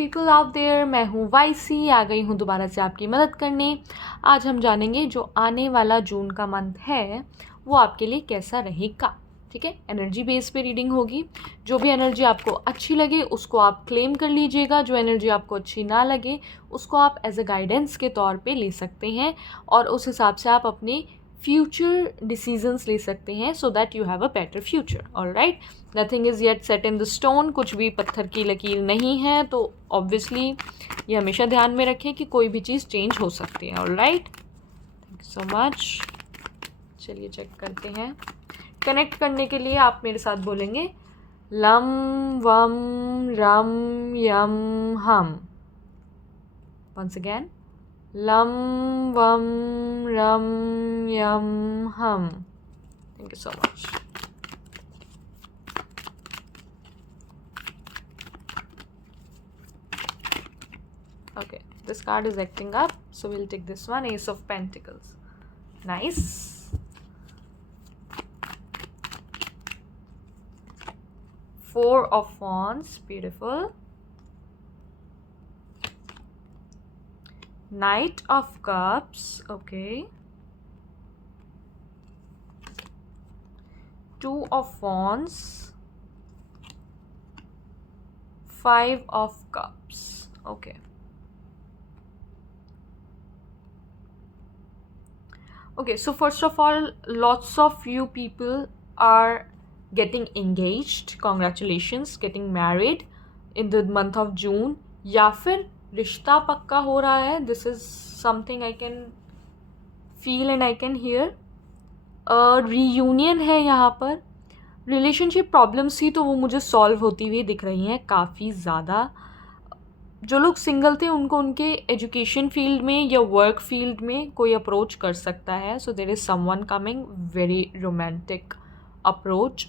People out there, मैं हूँ वाइसी, आ गई हूँ दोबारा से आपकी मदद करने। आज हम जानेंगे जो आने वाला जून का मंथ है वो आपके लिए कैसा रहेगा। ठीक है, एनर्जी बेस पे रीडिंग होगी। जो भी एनर्जी आपको अच्छी लगे उसको आप क्लेम कर लीजिएगा, जो एनर्जी आपको अच्छी ना लगे उसको आप एज अ गाइडेंस के तौर पे ले सकते हैं और उस हिसाब से आप अपने फ्यूचर डिसीजंस ले सकते हैं so that you have a better future. Alright, nothing is yet set in the stone, कुछ भी पत्थर की लकीर नहीं है, तो ऑब्वियसली ये हमेशा ध्यान में रखें कि कोई भी चीज़ चेंज हो सकती है। Alright, thank you so much. चलिए चेक करते हैं। कनेक्ट करने के लिए आप मेरे साथ बोलेंगे लम वम रम यम हम। वंस अगैन, लम वम रम यम हम। Thank you so much. Okay, this card is acting up, so we'll take this one, Ace of Pentacles. Nice. Four of Wands, beautiful. Knight of Cups, okay. Two of Wands. Five of Cups, okay. Okay, so first of all, lots of you people are getting engaged. Congratulations, getting married in the month of June. या फिर रिश्ता पक्का हो रहा है. This is something I can feel and I can hear. reunion है यहाँ पर. रिलेशनशिप प्रॉब्लम्स थी तो वो मुझे सॉल्व होती हुई दिख रही हैं काफ़ी ज़्यादा. जो लोग सिंगल थे उनको उनके एजुकेशन फील्ड में या वर्क फील्ड में कोई अप्रोच कर सकता है. So there is someone coming, very romantic approach.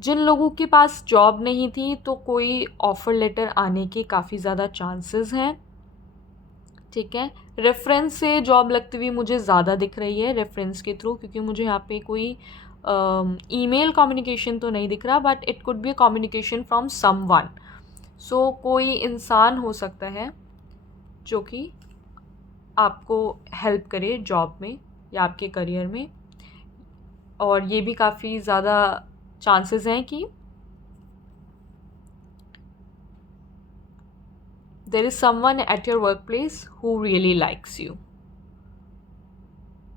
जिन लोगों के पास जॉब नहीं थी तो कोई ऑफ़र लेटर आने के काफ़ी ज़्यादा चांसेस हैं. ठीक है, रेफरेंस से जॉब लगती हुई मुझे ज़्यादा दिख रही है, रेफरेंस के थ्रू, क्योंकि मुझे यहाँ पे कोई ईमेल कम्युनिकेशन तो नहीं दिख रहा, but it could be a communication from someone. So कोई इंसान हो सकता है जो कि आपको हेल्प करे जॉब में या आपके करियर में. और ये भी काफ़ी ज़्यादा चांसेस हैं कि there is someone at your workplace who really likes you.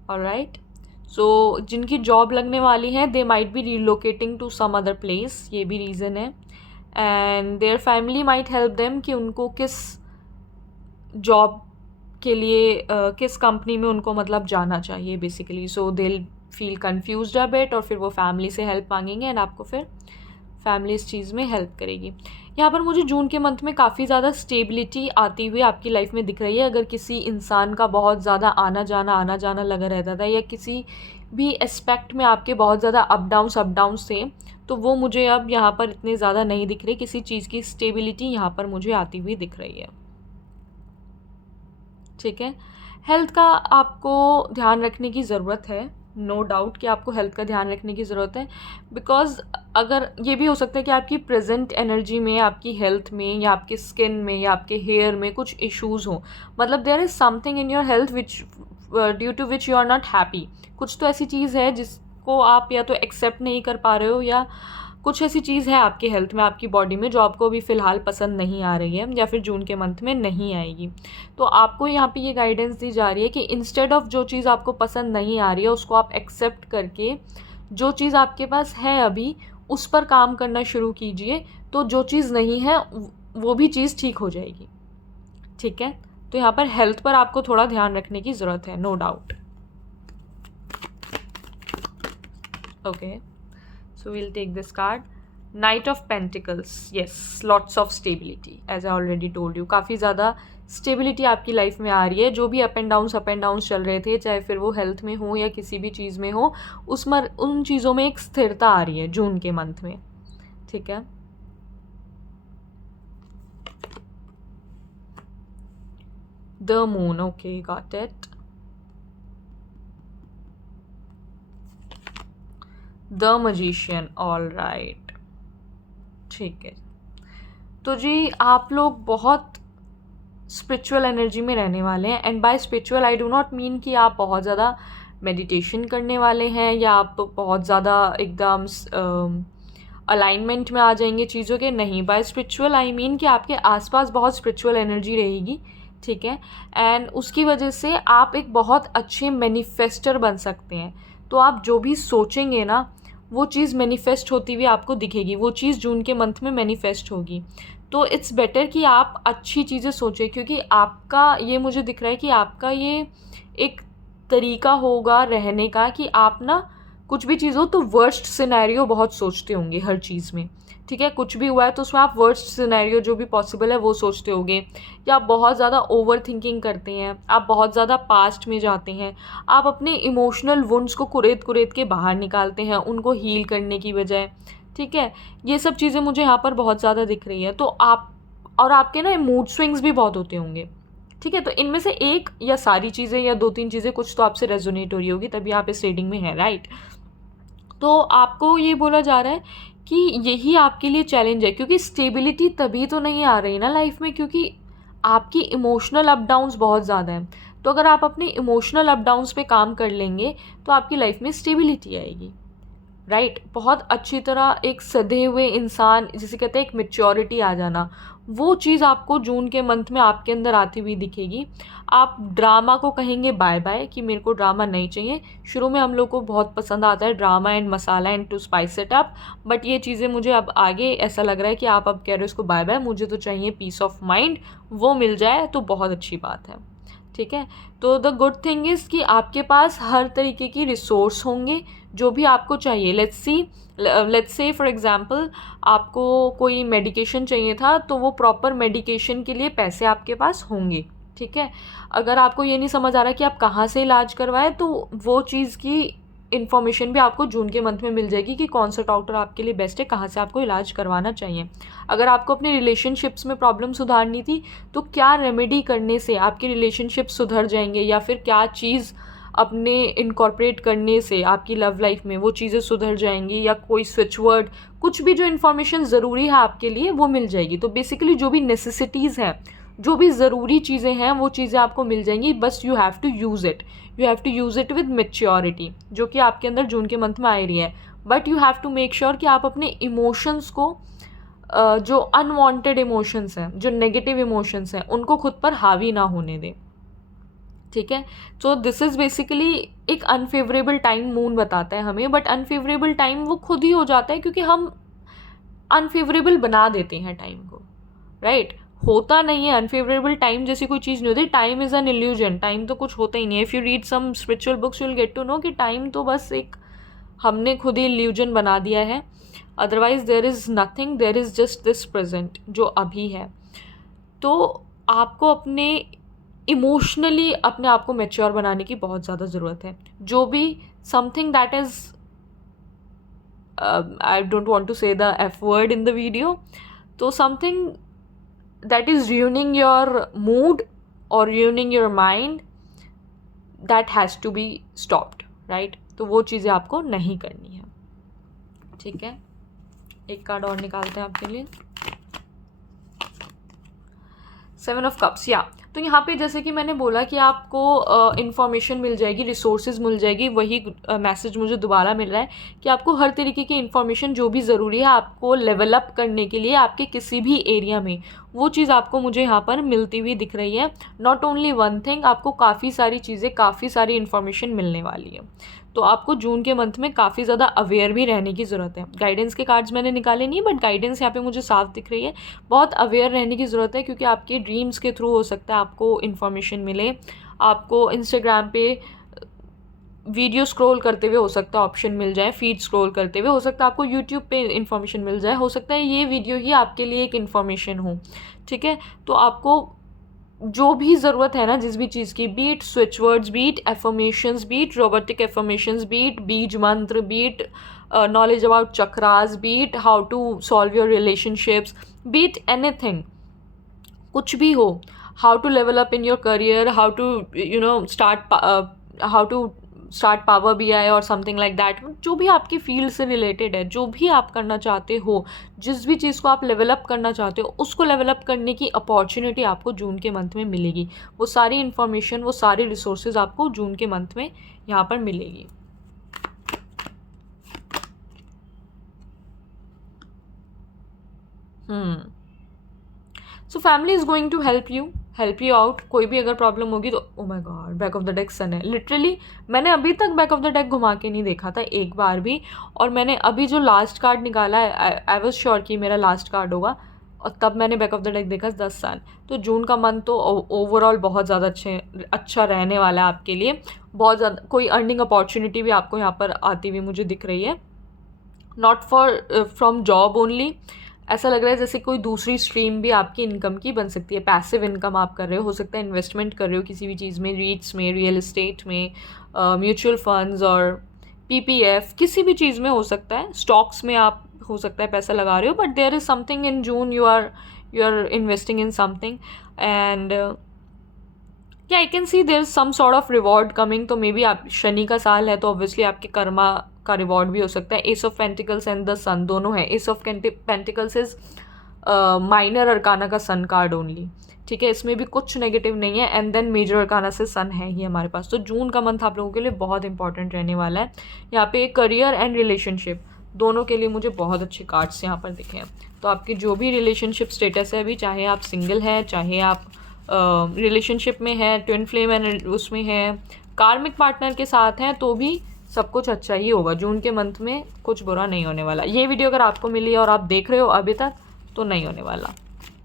Alright, so जिनकी जॉब लगने वाली है they might be relocating to some other place, ये भी रीज़न है. and their family might help them कि उनको किस जॉब के लिए किस कंपनी में उनको मतलब जाना चाहिए basically. So they'll feel confused a bit और फिर वो फैमिली से हेल्प मांगेंगे एंड आपको फिर फैमिली इस चीज़ में हेल्प करेगी. यहाँ पर मुझे जून के मंथ में काफ़ी ज़्यादा स्टेबिलिटी आती हुई आपकी लाइफ में दिख रही है. अगर किसी इंसान का बहुत ज़्यादा आना जाना लगा रहता था या किसी भी एस्पेक्ट में आपके बहुत ज़्यादा अप डाउन्स थे, तो वो मुझे अब यहाँ पर इतने ज़्यादा नहीं दिख रहे. किसी चीज़ की स्टेबिलिटी यहाँ पर मुझे आती हुई दिख रही है. ठीक है, हेल्थ का आपको ध्यान रखने की ज़रूरत है. नो डाउट कि आपको हेल्थ का ध्यान रखने की ज़रूरत है, बिकॉज अगर ये भी हो सकता है कि आपकी प्रेजेंट एनर्जी में, आपकी हेल्थ में या आपकी स्किन में या आपके हेयर में कुछ इश्यूज़ हों. मतलब there is something in your health which due to which you are not happy. कुछ तो ऐसी चीज़ है जिसको आप या तो एक्सेप्ट नहीं कर पा रहे हो, या कुछ ऐसी चीज़ है आपके हेल्थ में, आपकी बॉडी में, जो आपको अभी फ़िलहाल पसंद नहीं आ रही है या फिर जून के मंथ में नहीं आएगी. तो आपको यहाँ पे ये गाइडेंस दी जा रही है कि इंस्टेड ऑफ जो चीज़ आपको पसंद नहीं आ रही है उसको आप एक्सेप्ट करके जो चीज़ आपके पास है अभी उस पर काम करना शुरू कीजिए. तो जो चीज़ नहीं है वो भी चीज़ ठीक हो जाएगी. ठीक है, तो यहाँ पर हेल्थ पर आपको थोड़ा ध्यान रखने की ज़रूरत है, no doubt. Okay, so we'll take this card, Knight of Pentacles. yes, lots of stability as I already told you. काफ़ी ज़्यादा स्टेबिलिटी आपकी लाइफ में आ रही है. जो भी अप एंड डाउन्स चल रहे थे, चाहे फिर वो हेल्थ में हो या किसी भी चीज़ में हो, उन चीज़ों में एक स्थिरता आ रही है जून के मंथ में. ठीक है, the moon. Okay, got it. The magician. All right, ठीक है. तो जी आप लोग बहुत स्पिरिचुअल एनर्जी में रहने वाले हैं। And by spiritual I do not mean कि आप बहुत ज़्यादा मेडिटेशन करने वाले हैं या आप बहुत ज़्यादा एकदम अलाइनमेंट में आ जाएंगे चीज़ों के। नहीं, बाय स्पिरिचुअल आई मीन कि आपके आसपास बहुत स्पिरिचुअल एनर्जी रहेगी, ठीक है। एंड उसकी वजह से आप एक बहुत अच्छे मैनिफेस्टर बन सकते हैं। तो आप जो भी सोचेंगे ना वो चीज़ मैनिफेस्ट होती हुई आपको दिखेगी, वो चीज़ जून के मंथ में मैनिफेस्ट होगी। तो इट्स बेटर कि आप अच्छी चीज़ें सोचें, क्योंकि आपका ये मुझे दिख रहा है कि आपका ये एक तरीका होगा रहने का कि आप ना कुछ भी चीज़ हो तो वर्स्ट सिनेरियो बहुत सोचते होंगे हर चीज़ में, ठीक है। कुछ भी हुआ है तो उसमें आप वर्स्ट सिनेरियो जो भी पॉसिबल है वो सोचते होंगे, या आप बहुत ज़्यादा ओवर थिंकिंग करते हैं, आप बहुत ज़्यादा पास्ट में जाते हैं, आप अपने इमोशनल वुंड्स को कुरेद कुरेद के बाहर निकालते हैं उनको हील करने की बजाय, ठीक है। ये सब चीज़ें मुझे यहाँ पर बहुत ज़्यादा दिख रही है। तो आप और आपके ना मूड स्विंग्स भी बहुत होते होंगे, ठीक है। तो इनमें से एक या सारी चीज़ें या 2-3 चीज़ें कुछ तो आपसे रेजोनेट हो रही होगी, तभी आप इस रीडिंग में हैं, राइट। तो आपको ये बोला जा रहा है कि यही आपके लिए चैलेंज है, क्योंकि स्टेबिलिटी तभी तो नहीं आ रही ना लाइफ में, क्योंकि आपकी इमोशनल अप डाउन्स बहुत ज़्यादा हैं। तो अगर आप अपने इमोशनल अप डाउन्स पे काम कर लेंगे तो आपकी लाइफ में स्टेबिलिटी आएगी, राइट। बहुत अच्छी तरह एक सधे हुए इंसान, जिसे कहते हैं एक मेच्योरिटी आ जाना, वो चीज़ आपको जून के मंथ में आपके अंदर आती हुई दिखेगी। आप ड्रामा को कहेंगे बाय बाय कि मेरे को ड्रामा नहीं चाहिए। शुरू में हम लोग को बहुत पसंद आता है drama and masala and to spice it up, but ये चीज़ें मुझे अब आगे ऐसा लग रहा है कि आप अब कह रहे हो इसको बाय बाय, मुझे तो चाहिए पीस ऑफ माइंड, वो मिल जाए तो बहुत अच्छी बात है, ठीक है। तो द गुड थिंग इज़ कि आपके पास हर तरीके की रिसोर्स होंगे जो भी आपको चाहिए। लेट्स से फॉर एग्जांपल आपको कोई मेडिकेशन चाहिए था तो वो प्रॉपर मेडिकेशन के लिए पैसे आपके पास होंगे, ठीक है। अगर आपको ये नहीं समझ आ रहा कि आप कहाँ से इलाज करवाएं तो वो चीज़ की इन्फॉर्मेशन भी आपको जून के मंथ में मिल जाएगी कि कौन सा डॉक्टर आपके लिए बेस्ट है, कहाँ से आपको इलाज करवाना चाहिए। अगर आपको अपनी रिलेशनशिप्स में प्रॉब्लम सुधारनी थी तो क्या रेमेडी करने से आपके रिलेशनशिप सुधर जाएंगे, या फिर क्या चीज़ अपने इनकॉर्पोरेट करने से आपकी लव लाइफ में वो चीज़ें सुधर जाएंगी, या कोई स्विच वर्ड, कुछ भी जो इन्फॉर्मेशन ज़रूरी है आपके लिए वो मिल जाएगी। तो बेसिकली जो भी नेसेसिटीज़ हैं, जो भी ज़रूरी चीज़ें हैं वो चीज़ें आपको मिल जाएंगी, बस you have to use it, you have to use it with maturity, जो कि आपके अंदर जून के मंथ में आ रही है। But you have to make sure कि आप अपने इमोशंस को जो अनवांटेड इमोशंस हैं, जो नेगेटिव इमोशंस हैं, उनको खुद पर हावी ना होने दें, ठीक है। तो दिस इज़ बेसिकली एक अनफेवरेबल टाइम मून बताता है हमें, बट अनफेवरेबल टाइम वो खुद ही हो जाता है क्योंकि हम अनफेवरेबल बना देते हैं टाइम को, राइट। होता नहीं है अनफेवरेबल टाइम जैसी कोई चीज़ नहीं होती। Time is an illusion, time तो कुछ होता ही नहीं है। If you read some spiritual books you will get to know कि टाइम तो बस एक हमने खुद ही इल्यूजन बना दिया है। Otherwise there is nothing, there is just this present जो अभी है। तो आपको अपने इमोशनली अपने आप को मैच्योर बनाने की बहुत ज़्यादा ज़रूरत है। जो भी something that is I don't want to say the F word in the video, तो something that is ruining your mood or ruining your mind, that has to be stopped, right। तो वो चीज़ें आपको नहीं करनी है, ठीक है। एक कार्ड और निकालते हैं आपके लिए, 7 ऑफ कप्स। या तो यहाँ पे जैसे कि मैंने बोला कि आपको इन्फॉर्मेशन मिल जाएगी, रिसोर्सेज मिल जाएगी, वही मैसेज मुझे दोबारा मिल रहा है कि आपको हर तरीके की इन्फॉर्मेशन जो भी ज़रूरी है आपको लेवल अप करने के लिए आपके किसी भी एरिया में, वो चीज़ आपको मुझे यहाँ पर मिलती हुई दिख रही है। नॉट ओनली वन थिंग, आपको काफ़ी सारी चीज़ें, काफ़ी सारी इन्फॉर्मेशन मिलने वाली है। तो आपको जून के मंथ में काफ़ी ज़्यादा अवेयर भी रहने की ज़रूरत है। गाइडेंस के कार्ड्स मैंने निकाले नहीं, बट गाइडेंस यहाँ पे मुझे साफ दिख रही है। बहुत अवेयर रहने की ज़रूरत है, क्योंकि आपके ड्रीम्स के थ्रू हो सकता है आपको इन्फॉर्मेशन मिले। आपको इंस्टाग्राम पे वीडियो स्क्रॉल करते हुए हो सकता है ऑप्शन मिल जाए, फीड स्क्रॉल करते हुए हो सकता है आपको यूट्यूब पे इन्फॉर्मेशन मिल जाए, हो सकता है ये वीडियो ही आपके लिए एक इन्फॉर्मेशन हो, ठीक है। तो आपको जो भी ज़रूरत है ना जिस भी चीज़ की, be it switch words, be it affirmations, be it robotic affirmations, be it बीज मंत्र, be it knowledge about chakras, be it how to solve your relationships, be it anything, कुछ भी हो, how to level up in your career, how to start, how to start power भी आए और something like that. जो भी आपकी फील्ड से रिलेटेड है, जो भी आप करना चाहते हो, जिस भी चीज़ को आप लेवलअप करना चाहते हो, उसको लेवलअप करने की अपॉर्चुनिटी आपको जून के मंथ में मिलेगी। वो सारी इन्फॉर्मेशन, वो सारी रिसोर्सेज आपको जून के मंथ में यहाँ पर मिलेगी। So family is going to help you out. कोई भी अगर प्रॉब्लम होगी तो oh my God, back of the deck sun है। लिटरली मैंने अभी तक बैक ऑफ द डेक घुमा के नहीं देखा था एक बार भी, और मैंने अभी जो लास्ट कार्ड निकाला है, आई वॉज श्योर कि मेरा लास्ट कार्ड होगा, और तब मैंने बैक ऑफ द डेक देखा 10 सन। तो जून का मंथ तो ओवरऑल बहुत ज़्यादा अच्छा रहने वाला है आपके लिए। बहुत ज़्यादा कोई अर्निंग अपॉर्चुनिटी भी आपको यहाँ पर आती हुई मुझे दिख रही है, नॉट फ्रॉम जॉब ओनली। ऐसा लग रहा है जैसे कोई दूसरी स्ट्रीम भी आपकी इनकम की बन सकती है। पैसिव इनकम आप कर रहे हो सकता है इन्वेस्टमेंट कर रहे हो किसी भी चीज़ में, रीट्स में, रियल एस्टेट में, म्यूचुअल फंड्स और पीपीएफ, किसी भी चीज़ में हो सकता है। स्टॉक्स में आप हो सकता है पैसा लगा रहे हो, but there is something in June you are investing in something, and I can see there is some sort of reward coming. तो मे बी आप, शनि का साल है तो ऑब्वियसली आपके कर्मा का रिवॉर्ड भी हो सकता है। Ace of pentacles and the sun दोनों है। Ace of pentacles is minor arcana का सन कार्ड ओनली, ठीक है, इसमें भी कुछ नेगेटिव नहीं है, एंड देन मेजर अरकाना से सन है ही हमारे पास। तो जून का मंथ आप लोगों के लिए बहुत इंपॉर्टेंट रहने वाला है। यहाँ पे करियर एंड रिलेशनशिप दोनों के लिए मुझे बहुत अच्छे कार्ड्स यहाँ पर दिखे हैं। तो आपकी जो भी रिलेशनशिप स्टेटस है अभी, चाहे आप सिंगल है, चाहे आप रिलेशनशिप में है, ट्विन फ्लेम एंड उसमें है, कार्मिक पार्टनर के साथ हैं, तो भी सब कुछ अच्छा ही होगा। जून के मंथ में कुछ बुरा नहीं होने वाला। ये वीडियो अगर आपको मिली और आप देख रहे हो अभी तक, तो नहीं होने वाला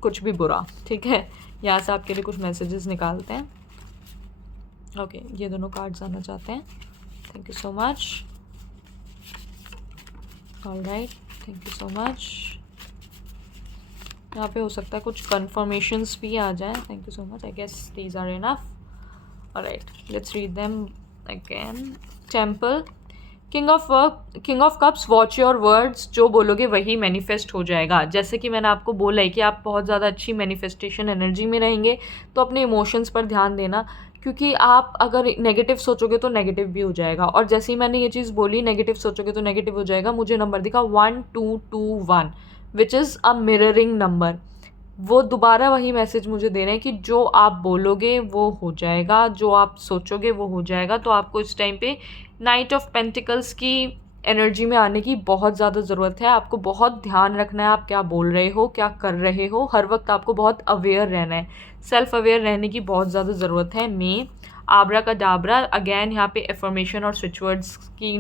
कुछ भी बुरा, ठीक है। यहाँ से आपके लिए कुछ मैसेजेस निकालते हैं। ओके, ये दोनों कार्ड्स आना चाहते हैं। Thank you so much. Alright, thank you so much. यहाँ पे हो सकता है कुछ कन्फर्मेशंस भी आ जाए। Thank you so much. I guess these are enough. Alright, let's read them again. Temple, king of cups, watch your words. जो बोलोगे वही मैनिफेस्ट हो जाएगा। जैसे कि मैंने आपको बोला है कि आप बहुत ज़्यादा अच्छी मैनिफेस्टेशन एनर्जी में रहेंगे, तो अपने इमोशंस पर ध्यान देना, क्योंकि आप अगर नेगेटिव सोचोगे तो नेगेटिव भी हो जाएगा। और जैसे ही मैंने ये चीज़ बोली, नेगेटिव सोचोगे तो नेगेटिव हो जाएगा, मुझे नंबर दिखा 1221 which is a mirroring number. वो दोबारा वही मैसेज मुझे दे रहे हैं कि जो आप बोलोगे वो हो जाएगा, जो आप सोचोगे वो हो जाएगा। तो आपको इस टाइम पे नाइट ऑफ पेंटिकल्स की एनर्जी में आने की बहुत ज़्यादा ज़रूरत है। आपको बहुत ध्यान रखना है आप क्या बोल रहे हो, क्या कर रहे हो। हर वक्त आपको बहुत अवेयर रहना है, सेल्फ अवेयर रहने की बहुत ज़्यादा ज़रूरत है। आब्रा का डाबरा, अगेन यहाँ पे एफर्मेशन और स्विच वर्ड्स की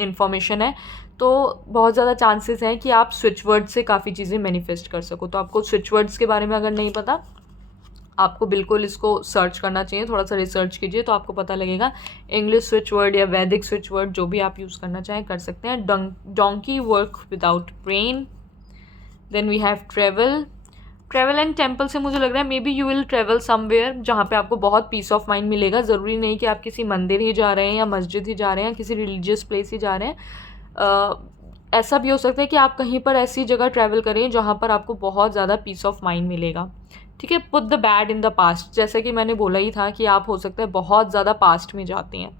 इन्फॉर्मेशन है। तो बहुत ज़्यादा चांसेस हैं कि आप स्विच वर्ड से काफ़ी चीज़ें मैनिफेस्ट कर सको। तो आपको स्विच वर्ड्स के बारे में अगर नहीं पता, आपको बिल्कुल इसको सर्च करना चाहिए, थोड़ा सा रिसर्च कीजिए तो आपको पता लगेगा। इंग्लिश स्विच वर्ड या वैदिक स्विच वर्ड, जो भी आप यूज़ करना चाहें कर सकते हैं। Donkey, work without brain. Then we have travel and temple से मुझे लग रहा है maybe you will travel somewhere जहाँ पे आपको बहुत पीस ऑफ माइंड मिलेगा। ज़रूरी नहीं कि आप किसी मंदिर ही जा रहे हैं या मस्जिद ही जा रहे हैं, किसी रिलीजियस प्लेस ही जा रहे हैं। ऐसा भी हो सकता है कि आप कहीं पर ऐसी जगह ट्रैवल करें जहाँ पर आपको बहुत ज़्यादा पीस ऑफ माइंड मिलेगा, ठीक है। Put the bad in the past, जैसे कि मैंने बोला ही था कि आप हो सकता है बहुत ज़्यादा पास्ट में जाते हैं,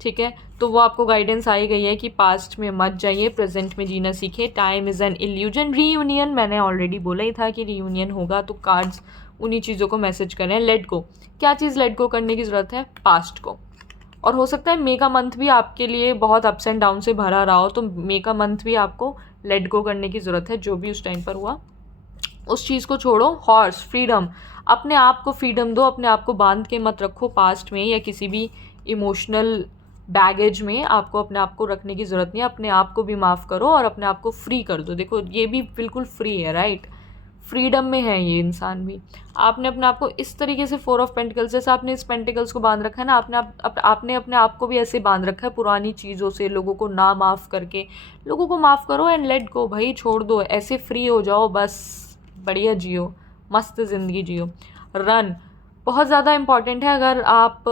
ठीक है। तो वो आपको गाइडेंस आई गई है कि पास्ट में मत जाइए, प्रेजेंट में जीना सीखिए। Time is an illusion. Reunion, मैंने ऑलरेडी बोला ही था कि रीयूनियन होगा, तो कार्ड्स उन्हीं चीज़ों को मैसेज कर रहे हैं। लेट गो, क्या चीज़ लेट गो करने की ज़रूरत है? पास्ट को। और हो सकता है मे का मंथ भी आपके लिए बहुत अप्स एंड डाउन से भरा रहा हो, तो मे का मंथ भी आपको लेट गो करने की ज़रूरत है। जो भी उस टाइम पर हुआ उस चीज़ को छोड़ो। हॉर्स, फ्रीडम, अपने आप को फ्रीडम दो, अपने आप को बांध के मत रखो पास्ट में या किसी भी इमोशनल बैगेज में। आपको अपने आप को रखने की ज़रूरत नहीं है। अपने आप को भी माफ़ करो और अपने आप को फ्री कर दो। देखो ये भी बिल्कुल फ्री है, राइट, फ्रीडम में है ये इंसान भी। आपने अपने आप को इस तरीके से 4 ऑफ पेंटिकल्स, जैसे आपने इस पेंटिकल्स को बांध रखा है ना, आपने अपने आप को भी ऐसे बांध रखा है पुरानी चीज़ों से, लोगों को ना माफ़ करके। लोगों को माफ़ करो एंड लेट गो, भाई छोड़ दो, ऐसे फ्री हो जाओ, बस बढ़िया जियो, मस्त ज़िंदगी जियो। रन बहुत ज़्यादा इम्पॉर्टेंट है। अगर आप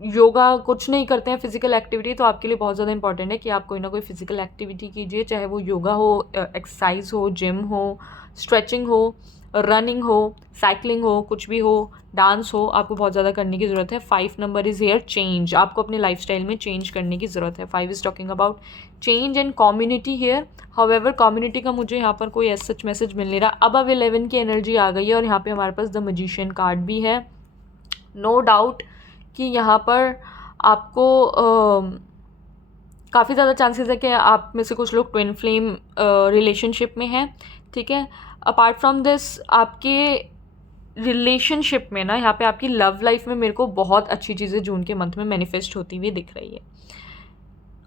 योगा कुछ नहीं करते हैं, फिजिकल एक्टिविटी, तो आपके लिए बहुत ज़्यादा इंपॉर्टेंट है कि आप कोई ना कोई फिजिकल एक्टिविटी कीजिए, चाहे वो योगा हो, एक्सरसाइज हो, जिम हो, स्ट्रेचिंग हो, रनिंग हो, साइकिलिंग हो, कुछ भी हो, डांस हो, आपको बहुत ज़्यादा करने की ज़रूरत है। 5 नंबर इज़ हेयर चेंज, आपको अपने लाइफस्टाइल में चेंज करने की ज़रूरत है। 5 is talking about change and community here. However community का मुझे यहाँ पर कोई ऐसा सच मैसेज मिल नहीं रहा। अब 11 की एनर्जी आ गई है और यहाँ पे हमारे पास द मैजिशियन कार्ड भी है। नो डाउट कि यहाँ पर आपको काफ़ी ज़्यादा चांसेस है कि आप में से कुछ लोग ट्विन फ्लेम रिलेशनशिप में हैं, ठीक है। अपार्ट फ्रॉम दिस आपके रिलेशनशिप में ना, यहाँ पे आपकी लव लाइफ में मेरे को बहुत अच्छी चीज़ें जून के मंथ में मैनिफेस्ट होती हुई दिख रही है,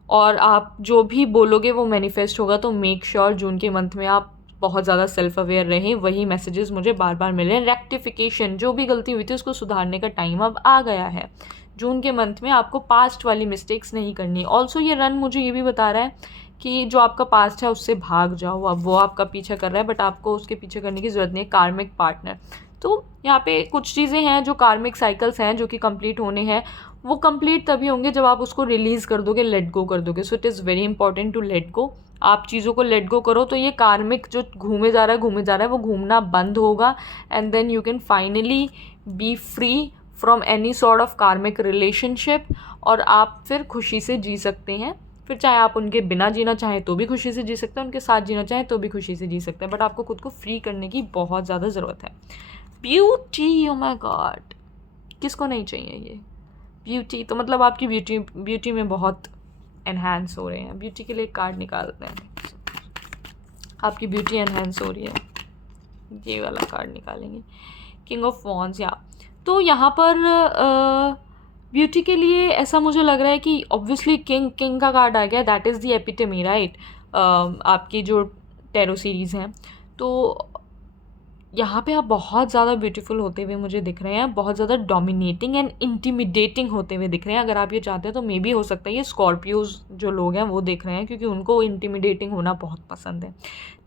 और आप जो भी बोलोगे वो मैनिफेस्ट होगा। तो मेक श्योर जून के मंथ में आप बहुत ज़्यादा सेल्फ अवेयर रहें। वही मैसेजेस मुझे बार बार मिल रहे हैं। रेक्टिफिकेशन, जो भी गलती हुई थी उसको सुधारने का टाइम अब आ गया है। जून के मंथ में आपको पास्ट वाली मिस्टेक्स नहीं करनी। ऑल्सो ये रन मुझे ये भी बता रहा है कि जो आपका पास्ट है उससे भाग जाओ। अब वो आपका पीछा कर रहा है, बट आपको उसके पीछे करने की ज़रूरत नहीं है। कार्मिक पार्टनर, तो यहाँ पे कुछ चीज़ें हैं जो कार्मिक साइकिल्स हैं जो कि कंप्लीट होने हैं। वो कंप्लीट तभी होंगे जब आप उसको रिलीज़ कर दोगे, लेट गो कर दोगे। So it is very important to let go. आप चीज़ों को लेट गो करो तो ये कार्मिक जो घूमे जा रहा है वो घूमना बंद होगा, and then you can finally be free from any sort of karmic relationship, और आप फिर खुशी से जी सकते हैं। फिर चाहे आप उनके बिना जीना चाहें तो भी खुशी से जी सकते हैं, उनके साथ जीना चाहें तो भी खुशी से जी सकते हैं, बट आपको खुद को फ्री करने की बहुत ज़्यादा ज़रूरत है। ब्यूटी, ओ माय गॉड, किसको नहीं चाहिए ये ब्यूटी? तो मतलब आपकी ब्यूटी में बहुत एनहांस हो रहे हैं। ब्यूटी के लिए कार्ड निकालते हैं। आपकी ब्यूटी एनहांस हो रही है, ये वाला कार्ड निकालेंगे, किंग ऑफ वॉन्ड्स। या तो यहाँ पर ब्यूटी के लिए ऐसा मुझे लग रहा है कि ऑब्वियसली किंग का कार्ड आ गया, that is the epitome, right. आपकी जो टैरो सीरीज़ हैं, तो यहाँ पे आप बहुत ज़्यादा ब्यूटीफुल होते हुए मुझे दिख रहे हैं, बहुत ज़्यादा डोमिनेटिंग एंड इंटिमिडेटिंग होते हुए दिख रहे हैं। अगर आप ये चाहते हैं तो मे बी हो सकता है ये स्कॉर्पियोज जो लोग हैं वो देख रहे हैं, क्योंकि उनको इंटिमिडेटिंग होना बहुत पसंद है,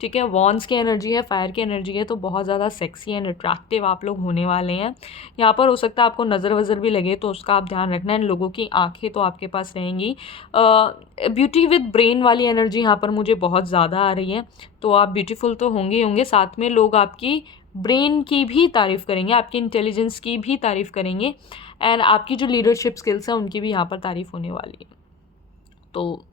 ठीक है। वॉन्स की एनर्जी है, फायर की एनर्जी है, तो बहुत ज़्यादा सेक्सी एंड अट्रैक्टिव आप लोग होने वाले हैं। यहाँ पर हो सकता है आपको नज़र वज़र भी लगे तो उसका आप ध्यान रखना है। लोगों की आँखें तो आपके पास रहेंगी। ब्यूटी विद ब्रेन वाली एनर्जी यहाँ पर मुझे बहुत ज़्यादा आ रही है, तो आप ब्यूटीफुल तो होंगे ही होंगे, साथ में लोग आपकी ब्रेन की भी तारीफ़ करेंगे, आपकी इंटेलिजेंस की भी तारीफ़ करेंगे, एंड आपकी जो लीडरशिप स्किल्स हैं उनकी भी यहाँ पर तारीफ़ होने वाली है। तो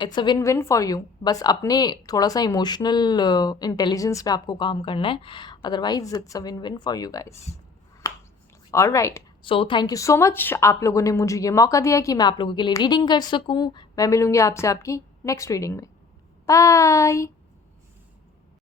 it's a win win for you. बस अपने थोड़ा सा इमोशनल इंटेलिजेंस पे आपको काम करना है, otherwise it's a win win for you guys. Alright, so thank you so much, आप लोगों ने मुझे ये मौका दिया कि मैं आप लोगों के लिए रीडिंग कर सकूँ। मैं मिलूँगी आपसे आपकी नेक्स्ट रीडिंग में। बाय।